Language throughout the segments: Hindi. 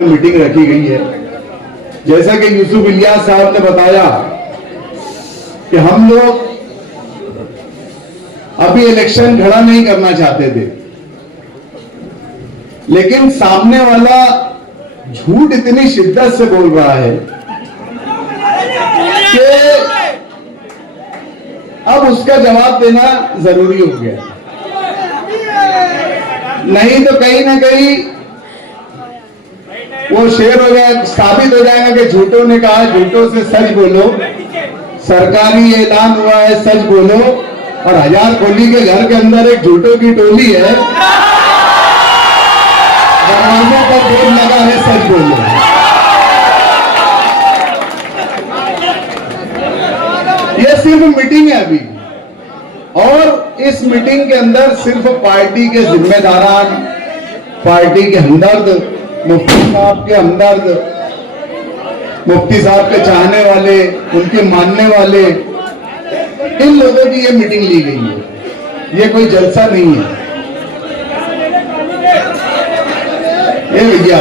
मीटिंग रखी गई है। जैसा कि यूसुफ इलियास साहब ने बताया कि हम लोग अभी इलेक्शन खड़ा नहीं करना चाहते थे, लेकिन सामने वाला झूठ इतनी शिद्दत से बोल रहा है कि अब उसका जवाब देना जरूरी हो गया। नहीं तो कहीं ना कहीं वो शेर हो जाए, साबित हो जाएगा कि झूठों ने कहा झूठों से सच बोलो, सरकारी ऐलान हुआ है सच बोलो, और हजार कोली के घर के अंदर एक झूठों की टोली है, दरवाजों पर बोर्ड लगा है सच बोलो। ये सिर्फ मीटिंग है अभी, और इस मीटिंग के अंदर सिर्फ पार्टी के जिम्मेदारान, पार्टी के हमदर्द, मुफ्ती साहब के हमदर्द, मुफ्ती साहब के चाहने वाले, उनके मानने वाले, इन लोगों की ये मीटिंग ली गई है। ये कोई जलसा नहीं है। ये भैया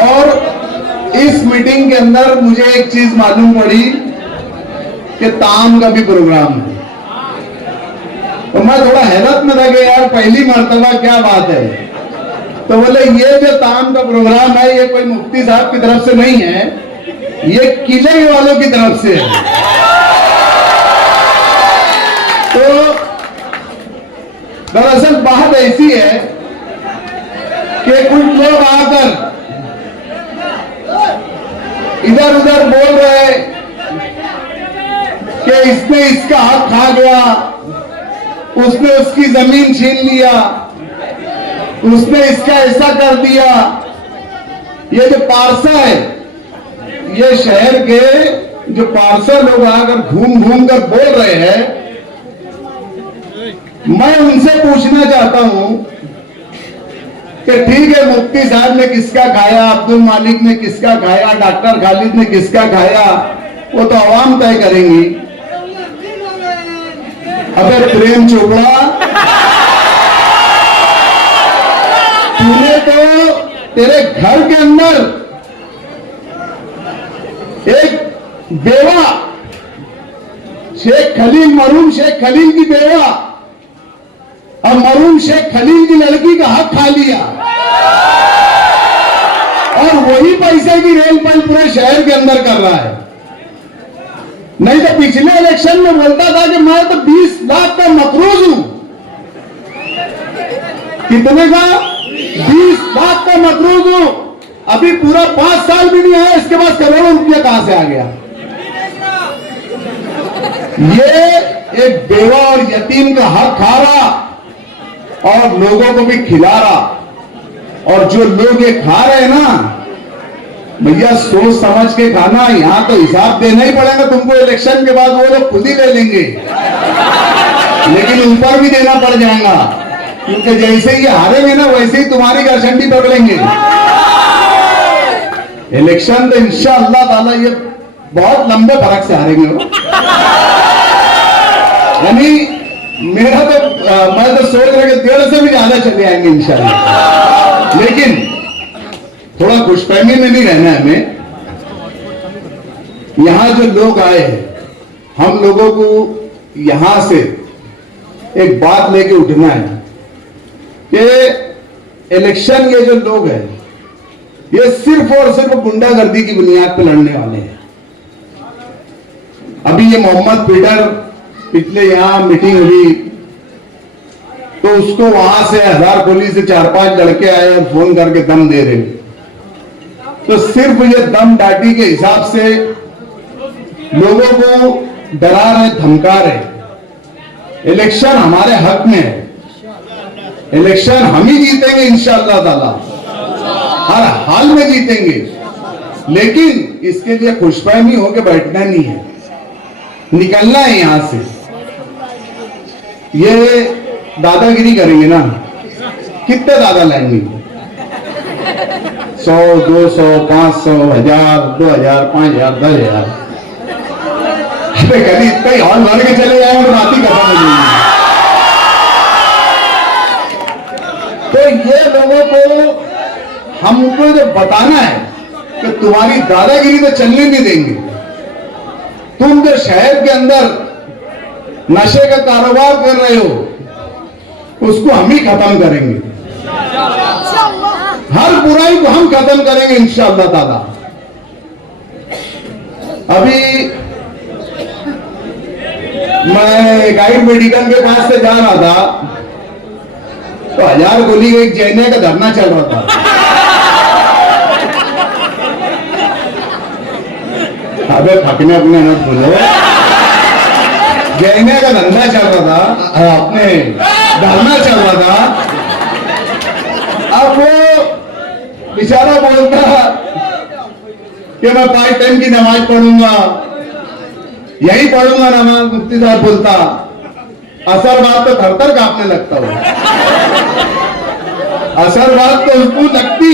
और इस मीटिंग के अंदर मुझे एक चीज मालूम पड़ी कि ताम का भी प्रोग्राम है। तो मैं थोड़ा हैरत में था कि यार पहली मर्तबा क्या बात है। तो बोले ये जो ताम का प्रोग्राम है ये कोई मुफ्ती साहब की तरफ से नहीं है, ये किले वालों की तरफ से है। तो दरअसल बात ऐसी है कि कुछ लोग आकर इधर उधर बोल रहे कि इसने इसका हक खा गया, उसने उसकी जमीन छीन लिया, उसने इसका ऐसा कर दिया। ये जो पारसा है, ये शहर के जो पारसा लोग आकर घूम घूम कर बोल रहे हैं, मैं उनसे पूछना चाहता हूं कि ठीक है मुफ्ती साहब ने किसका खाया, अब्दुल मालिक ने किसका खाया, डॉक्टर खालिद ने किसका खाया, वो तो आवाम तय करेंगी। अबे प्रेम चोपड़ा, तूने तो तेरे घर के अंदर एक बेवा, शेख खलील, मरूम शेख खलील की बेवा और मरूम शेख खलील की लड़की का हक खा लिया, और वही पैसे की रेल पल पूरे शहर के अंदर कर रहा है। नहीं तो पिछले इलेक्शन में बोलता था कि मैं तो 20 लाख का मकरूज हूं। कितने का? 20 लाख का मकरूज हूं। अभी पूरा 5 साल भी नहीं आया, इसके बाद करोड़ों रुपया कहां से आ गया? ये एक बेवा और यतीम का हक खा रहा और लोगों को भी खिला रहा, और जो लोग ये खा रहे हैं ना भैया, सोच समझ के खाना। यहां तो हिसाब देना ही पड़ेगा तुमको, इलेक्शन के बाद वो लोग खुद ही ले लेंगे, लेकिन ऊपर भी देना पड़ जाएगा, क्योंकि जैसे ही हारेंगे ना वैसे ही तुम्हारी घरसंडी पकड़ेंगे। इलेक्शन तो इंशाअल्लाह ताला ये बहुत लंबे फर्क से हारेंगे। यानी मेरा तो मैं तो सोच रहा कि 1.5 से भी ज्यादा चले आएंगे इंशाअल्लाह, लेकिन थोड़ा खुशफहमी में नहीं रहना है हमें। यहां जो लोग आए हैं, हम लोगों को यहां से एक बात लेके उठना है कि इलेक्शन ये जो लोग हैं ये सिर्फ और सिर्फ गुंडागर्दी की बुनियाद पर लड़ने वाले हैं। अभी ये मोहम्मद पीटर पिछले यहां मीटिंग हुई तो उसको वहां से हजार गोली से 4-5 लड़के आए और फोन करके दम दे रहे। तो सिर्फ ये दम दाटी के हिसाब से लोगों को डरा रहे, धमका रहे। इलेक्शन हमारे हक में है, इलेक्शन हम ही जीतेंगे इंशाअल्लाह ताला, हर हाल में जीतेंगे, लेकिन इसके लिए खुशफहमी होकर बैठना नहीं है, निकलना है यहां से। ये दादागिरी करेंगे ना, कितने दादा लाएंगे? 100, 200, 500, 1000, 2000, 5000, 10,000। अरे कभी इतना ही हॉल भर के चले जाए और बात ही खत्म हो जाएगी। लोगों को हमको जो बताना है कि तुम्हारी दादागिरी तो चलने नहीं देंगे, तुम जो शहर के अंदर नशे का कारोबार कर रहे हो उसको हम ही खत्म करेंगे, हर बुराई को हम खत्म करेंगे इंशाअल्लाह ताला। अभी मैं गाइड मेडिकल के पास से जा रहा था तो 1000 गोली का एक जैने का धरना चल रहा था। अबे फकने अपने मत बोलो, जैने का धंधा चल रहा था, अपने धरना चल रहा था। अब वो बेचारा बोलता कि मैं 5 टाइम की नमाज पढ़ूंगा, यही पढ़ूंगा नमाज। मुफ्ती साहब बोलता असर बात तो थर-थर कांपने लगता हो, असर बात तो उसको लगती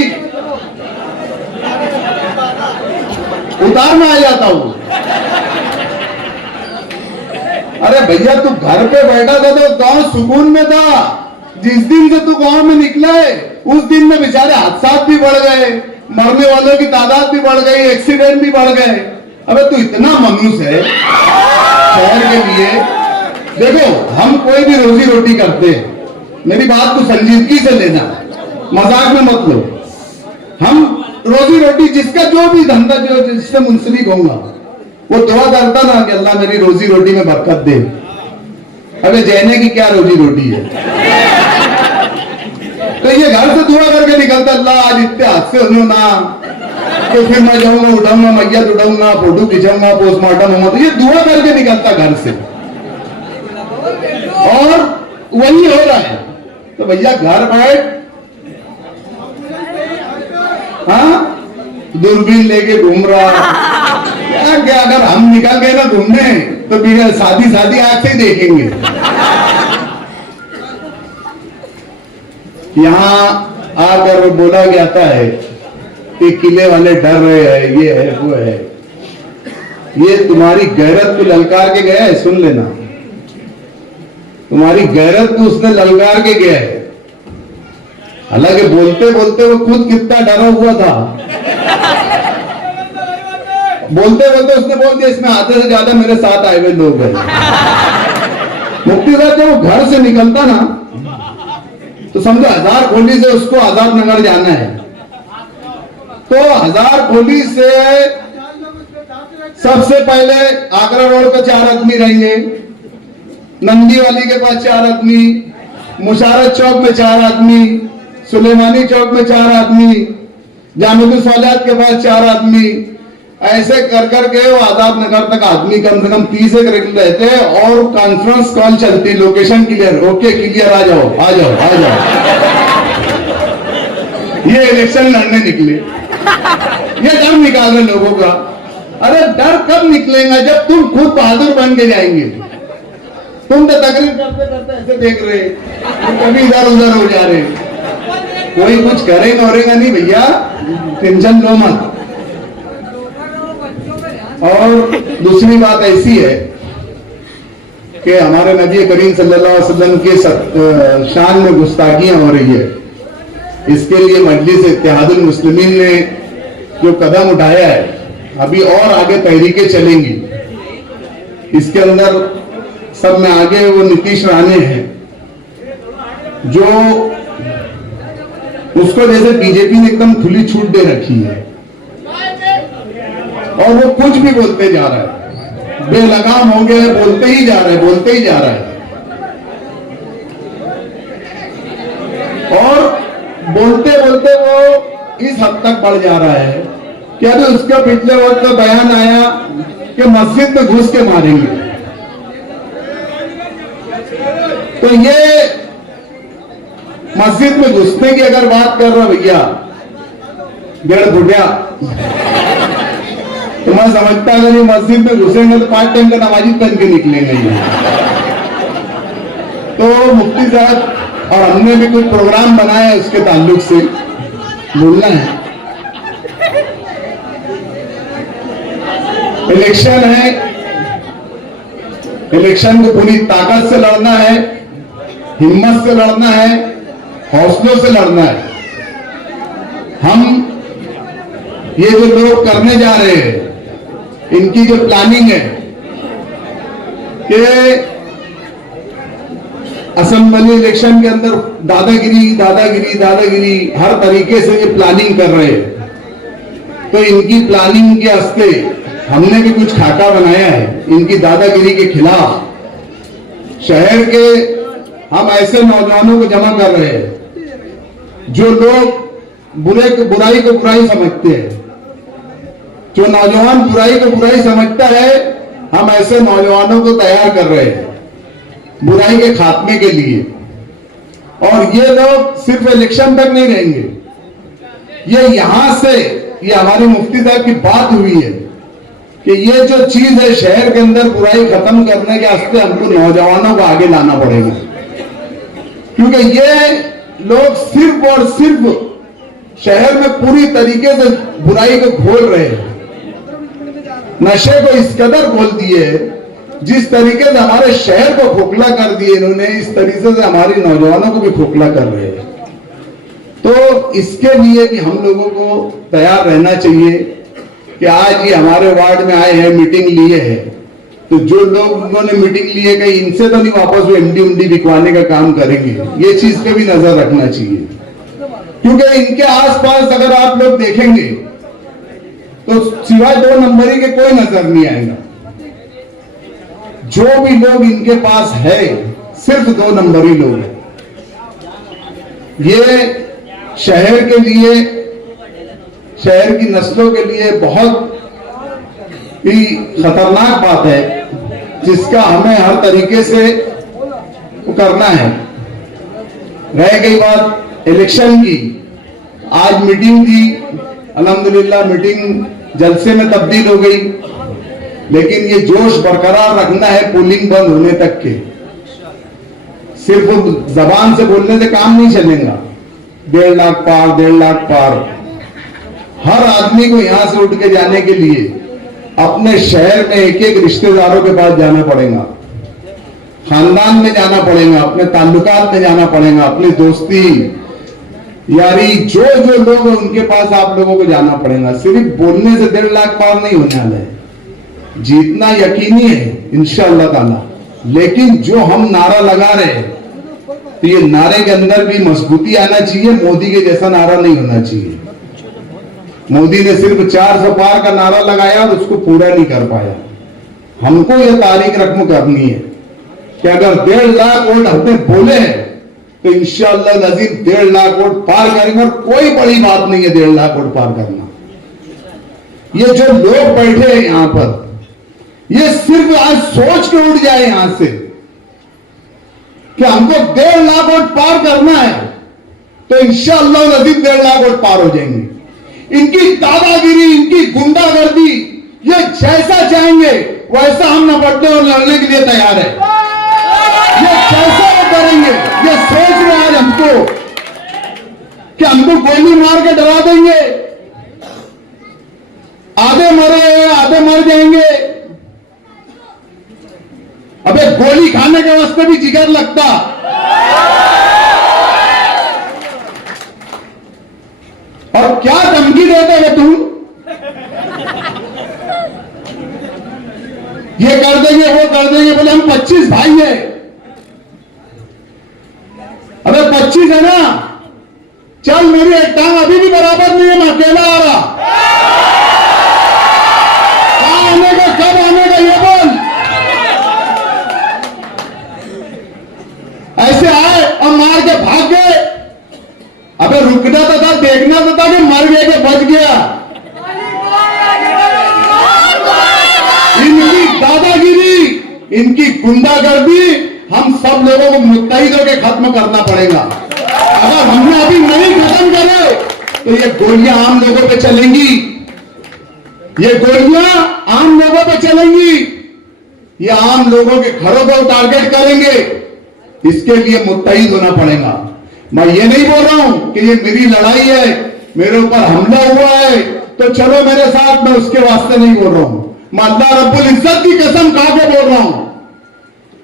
उतार में आ जाता हूं। अरे भैया तू घर पे बैठा था तो गांव सुकून में था, जिस दिन से तू गांव में निकले उस दिन में बेचारे हादसा भी बढ़ गए, मरने वालों की तादाद भी बढ़ गई, एक्सीडेंट भी बढ़ गए। अबे तू इतना मनुष्य है शहर के लिए। देखो हम कोई भी रोजी रोटी करते हैं, मेरी बात को संजीदगी से लेना, मजाक में मत लो। हम रोजी रोटी जिसका जो भी धंधा जो जिससे मुंसलिक होगा वो दुआ करता ना कि अल्लाह मेरी रोजी रोटी में बरकत दे। अबे जैने की क्या रोजी रोटी है, तो ये घर से दुआ करके निकलता अल्लाह आज इतने हादसे होने ना, तो फिर मैं जाऊंगा उठाऊंगा मैया उठाऊंगा फोटो खिंचाऊंगा पोस्टमार्टम होगा, तो ये दुआ करके निकलता घर से और वही हो रहा है। तो भैया घर बैठ दूरबीन लेके घूम रहा क्या, अगर हम निकल गए ना घूमने तो फिर शादी शादी आग से ही देखेंगे। यहाँ आकर बोला जाता है कि किले वाले डर रहे हैं, ये है वो है, ये तुम्हारी गैरत को ललकार के गया है। सुन लेना, तुम्हारी गैरत को उसने ललकार के गया है। हालांकि बोलते बोलते वो खुद कितना डरा हुआ था, बोलते बोलते उसने बोल दिया इसमें आधे से ज्यादा मेरे साथ आए हुए लोग हैं। मुफ्ती साहब जब वो घर से निकलता ना तो समझो 1000 खोली से उसको आजाद नगर जाना है, तो 1000 खोली से सबसे पहले आगरा रोड पे 4 आदमी रहेंगे, नंदी वाली के पास 4 आदमी, मुशारत चौक में 4 आदमी, सुलेमानी चौक में 4 आदमी, जामिया सौलात के पास 4 आदमी, ऐसे कर करके वो आजाद नगर तक आदमी कम से कम 30 एक रहते हैं और कॉन्फ्रेंस कॉल चलती, लोकेशन क्लियर, ओके क्लियर, आ जाओ आ जाओ आ जाओ। ये इलेक्शन लड़ने निकले, ये डर निकाल रहे लोगों का। अरे डर कब निकलेगा जब तुम खुद बहादुर बन के जाएंगे। तुम तो तकरीर करते करते ऐसे देख रहे, कभी इधर उधर हो जा रहे, कोई कुछ करेगा करेगा नहीं भैया, टेंशन लो मत। और दूसरी बात ऐसी है कि हमारे नबी करीम सल्लल्लाहु अलैहि वसल्लम के शान में गुस्ताखियां हो रही है, इसके लिए मजलिस इत्तेहादुल मुस्लिमीन ने जो कदम उठाया है, अभी और आगे तहरीकें चलेंगी। इसके अंदर सब में आगे वो नीतीश राणे हैं जो उसको जैसे बीजेपी ने एकदम खुली छूट दे रखी है और वो कुछ भी बोलते जा रहा है, बेलगाम हो गया, बोलते ही जा रहे, बोलते ही जा रहा है। और बोलते बोलते वो इस हद तक बढ़ जा रहा है कि अभी उसका पिछले वक्त का बयान आया कि मस्जिद में घुस के मारेंगे। तो ये मस्जिद में घुसने की अगर बात कर रहा भैया डेढ़ फुटिया, तो मैं समझता अगर ये मस्जिद में घुसेंगे तो 5 टाइम का नमाजी पहन के निकलेंगे। तो मुफ्ती साहब और हमने भी कुछ प्रोग्राम बनाया है उसके ताल्लुक से बोलना है। इलेक्शन है, इलेक्शन को पूरी ताकत से लड़ना है, हिम्मत से लड़ना है, हौसलों से लड़ना है। हम ये जो लोग करने जा रहे हैं, इनकी जो प्लानिंग है कि असेंबली इलेक्शन के अंदर दादागिरी दादागिरी दादागिरी हर तरीके से ये प्लानिंग कर रहे हैं। तो इनकी प्लानिंग के हस्ते हमने भी कुछ खाका बनाया है इनकी दादागिरी के खिलाफ। शहर के हम ऐसे नौजवानों को जमा कर रहे हैं जो लोग बुराई को बुराई समझते हैं। जो नौजवान बुराई को बुराई समझता है, हम ऐसे नौजवानों को तैयार कर रहे हैं बुराई के खात्मे के लिए। और ये लोग सिर्फ इलेक्शन तक नहीं रहेंगे, ये यहां से, ये हमारे मुफ्ती साहब की बात हुई है कि ये जो चीज है शहर के अंदर बुराई खत्म करने के वास्ते हमको नौजवानों को आगे लाना पड़ेगा। क्योंकि ये लोग सिर्फ और सिर्फ शहर में पूरी तरीके से बुराई को घोल रहे हैं, नशे को इस कदर घोल दिए, जिस तरीके से हमारे शहर को खोखला कर दिए इन्होंने, इस तरीके से हमारे नौजवानों को भी खोखला कर रहे हैं। तो इसके लिए भी हम लोगों को तैयार रहना चाहिए कि आज ये हमारे वार्ड में आए हैं, मीटिंग लिए हैं, तो जो लोग उन्होंने मीटिंग लिए कहीं इनसे तो नहीं वापस वो एमडी उमडी बिकवाने का काम करेंगे, ये चीज पे भी नजर रखना चाहिए। क्योंकि इनके आसपास अगर आप लोग देखेंगे तो सिवाय 2 नंबरी के कोई नजर नहीं आएगा। जो भी लोग इनके पास है सिर्फ 2 नंबरी लोग हैं। ये शहर के लिए, शहर की नस्लों के लिए बहुत ही खतरनाक बात है, जिसका हमें हर तरीके से करना है। रह गई बात इलेक्शन की, आज मीटिंग थी, अल्हम्दुलिल्लाह मीटिंग जलसे में तब्दील हो गई, लेकिन ये जोश बरकरार रखना है पोलिंग बंद होने तक के। सिर्फ जबान से बोलने से काम नहीं चलेगा। 1.5 लाख पार, 1.5 लाख पार, हर आदमी को यहां से उठ के जाने के लिए अपने शहर में एक एक रिश्तेदारों के पास जाना पड़ेगा, खानदान में जाना पड़ेगा, अपने ताल्लुकात में जाना पड़ेगा, अपनी दोस्ती यारी जो जो लोग हैं उनके पास आप लोगों को जाना पड़ेगा। सिर्फ बोलने से 1.5 लाख पार नहीं होने वाला है, जीतना यकीनी है इंशाअल्लाह ताला। लेकिन जो हम नारा लगा रहे हैं तो ये नारे के अंदर भी मजबूती आना चाहिए, मोदी के जैसा नारा नहीं होना चाहिए। मोदी ने सिर्फ 400 पार का नारा लगाया और उसको पूरा नहीं कर पाया। हमको यह तारीख रकम करनी है कि अगर 1.5 लाख वोट हमने बोले हैं तो इंशाअल्लाह नजीब 1.5 लाख वोट पार करेंगे। और कोई बड़ी बात नहीं है 1.5 लाख वोट पार करना। ये जो लोग बैठे हैं यहां पर, ये सिर्फ आज सोच के उठ जाए यहां से कि हमको 1.5 लाख वोट पार करना है, तो इंशाअल्लाह नजीब 1.5 लाख वोट पार हो जाएंगे। इनकी दादागिरी, इनकी गुंडागर्दी, ये जैसा चाहेंगे वैसा हम निपटने और लड़ने के लिए तैयार है। ये जैसा वो करेंगे, ये सोच रहे हैं आज हमको कि हमको गोली मार के डरा देंगे, आधे मरे आधे मर जाएंगे। अबे गोली खाने के वास्ते भी जिगर लगता। और क्या धमकी देते हो तुम? ये कर देंगे वो कर देंगे, बोले हम 25 भाई है। अबे 25 है ना, चल मेरी एक टांग अभी भी बराबर नहीं है, मैं अकेला आ रहा। कहां आने का, कब आने का ये बोल। ऐसे आए और मार के भाग गए। अबे रुकना तो था, देखना तो था कि मर गए कि बच गया। इनकी दादागिरी, इनकी गुंडागर्दी हम सब लोगों को मुत्तहिद होकर खत्म करना पड़ेगा। अगर हमने अभी नहीं खत्म करे तो ये गोलियां आम लोगों पे चलेंगी, ये गोलियां आम लोगों पे चलेंगी, ये आम लोगों के घरों को टारगेट करेंगे। इसके लिए मुत्तहिद होना पड़ेगा। मैं ये नहीं बोल रहा हूं कि ये मेरी लड़ाई है, मेरे ऊपर हमला हुआ है तो चलो मेरे साथ, मैं उसके वास्ते नहीं बोल रहा हूं। मैं अल्लाह रब्बुल इज्जत की कसम खा के बोल रहा हूं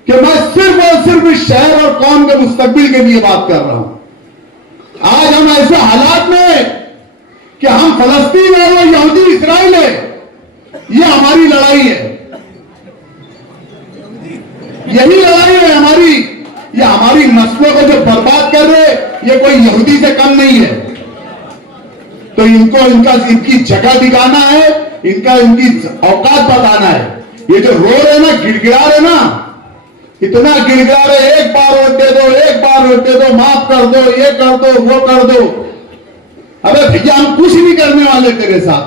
कि मैं सिर्फ और सिर्फ इस शहर और कौम के मुस्तकबिल के लिए बात कर रहा हूं। आज हम ऐसे हालात में कि हम फलस्तीन है, वो यहूदी इस्राइल है, ये हमारी लड़ाई है, यही लड़ाई है हमारी। ये हमारी नस्लों को जो बर्बाद कर रहे, ये कोई यहूदी से कम नहीं है। तो इनको इनकी जगह दिखाना है, इनकी औकात बताना है। ये जो रो रहे ना, गिड़गिड़ा रहे ना, इतना गिड़गिड़ा रहे, एक बार वोट दे दो, एक बार वोट दे दो, माफ कर दो, ये कर दो, वो कर दो। अबे भैया हम कुछ नहीं करने वाले तेरे साथ,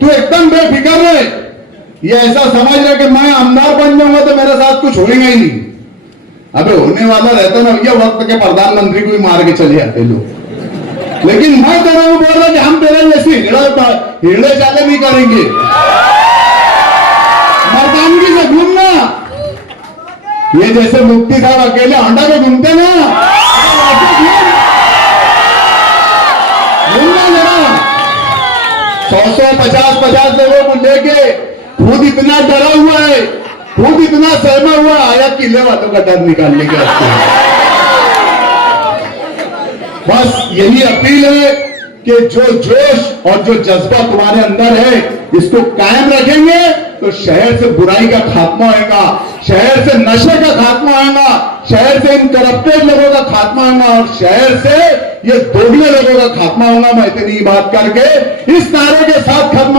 तू एकदम बेफिक्र रहे। ये ऐसा समझ रहे कि मैं आमदार बन जाऊंगा तो मेरे साथ कुछ होएगा ही नहीं। अबे होने वाला रहता ना भैया, वक्त के प्रधानमंत्री को ही मार के चले जाते लोग। लेकिन मैं तेरे को बोल रहा कि हम तेरे जैसे हिड़े चाले नहीं करेंगे। मर्दानगी से घूमना, ये जैसे मुफ्ती साहब अकेले अंडा में घूमते ना, घूमना जरा 100 50 लोगों को लेके खुद इतना डरा हुआ है, खुद इतना सहमा हुआ, आया किले वालों का डर निकालने के वास्ते। बस यही अपील है कि जो जोश और जो जज्बा तुम्हारे अंदर है, इसको कायम रखेंगे तो शहर से बुराई का खात्मा होगा, शहर से नशे का खात्मा होगा, शहर से इन करप्टेड लोगों का खात्मा होगा और शहर से ये दोगले लोगों का खात्मा होगा। मैं इतनी बात करके इस नारे के साथ खत्म